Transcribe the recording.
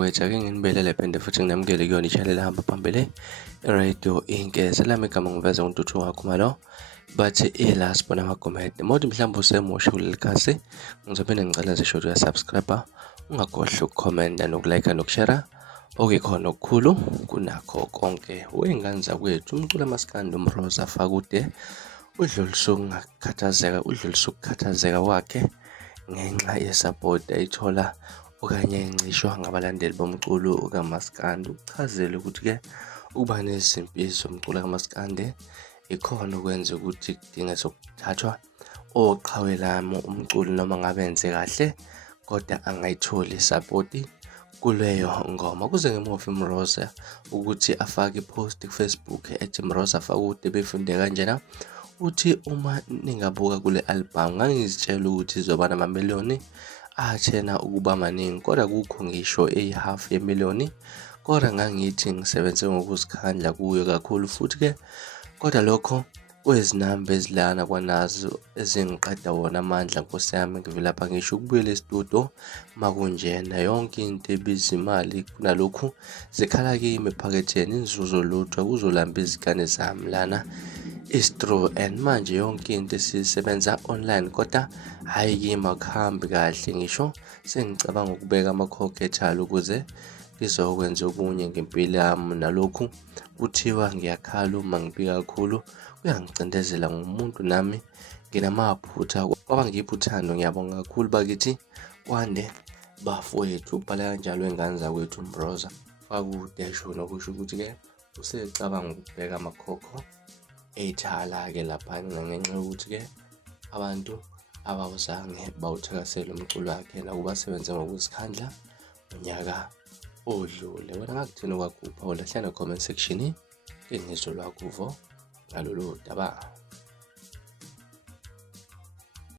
bakwethu, ake nginibelele phinde futhi nginamukele kuyona i-channel ehamba phambili i-Radio Inketho. Lami igama ngiveza uNtuthu wakho malo bathi ila sibona amagomede modi mhlawumbe usemusha kuleli khasi ngizophinde ngicela nje shothi uyasubscribe, ungakhohlwa ukukhomenta nokulike nokushare okuyikhona okukhulu kunakho konke. Wey'ngane zakwethu umculo amaskandi uMroza Fakude udlulisa ukukhathazeka kwakhe ngenxa yesapoti ayithola okanye encishwa ngabalandeli bomculo kaMaskandi. Ukuchazele ukuthi-ke ukuba nezimpiso zomculo kaMaskandi ikhona ukwenza ukuthi kudinga sokuthathwa oqhawelamo umculo noma ngabe enze kahle kodwa angayitholi isapoti kuleyo ngoma. Kuze ngemuva uMroza ukuthi afake ipost ku-Facebook ethi Mroza Fakude befunde kanjena uthi uma ningabuka kule album ngangizitshela ukuthi izoba namamiliyoni athena ukuba maningi, kodwa kukho ngisho half yemiliyoni, kodwa ngangithi ngisebenze ngokuzikhandla kuyo kakhulu futhi-ke kodwa lokho kwezinamba ezilana kwanazo ezingiqeda wona amandla. Nkosi yami, ngivilapha ngisho ukubuyela esitudiyo makunjena yonke into ebiza imali kunalokhu zikhala kimi ephaketheni inzuzo lutho kuzolamba izikane zami lana istro and manje yonke into esisebenza online kodwa hhayi kimi akuhambi kahle. Ngisho sengicabanga ukubeka amakhokho ethali ukuze ngizokwenza okunye ngempilo yami, nalokhu kuthiwa ngiyakhala uma ngibika kakhulu kuyangicindezela ngumuntu nami nginamaphutha kwaba ngiphi uthando. Ngiyabonga kakhulu bakithi kwande bafowethu. Ubhala kanjalo wey'ngane zakwethu uMroza Fakude esho nokusho ukuthi-ke usecabanga ukubheka amakhokho ethala-ke lapha ngenxa yokuthi-ke abantu abawuzange bawuthakasela umculo wakhe nakuba sebenze ngokuzikhandla unyaka odlule. Wena ngakuthini okwakupha? Ulahlana comment section ingizwe lwakuvo ngalolu daba.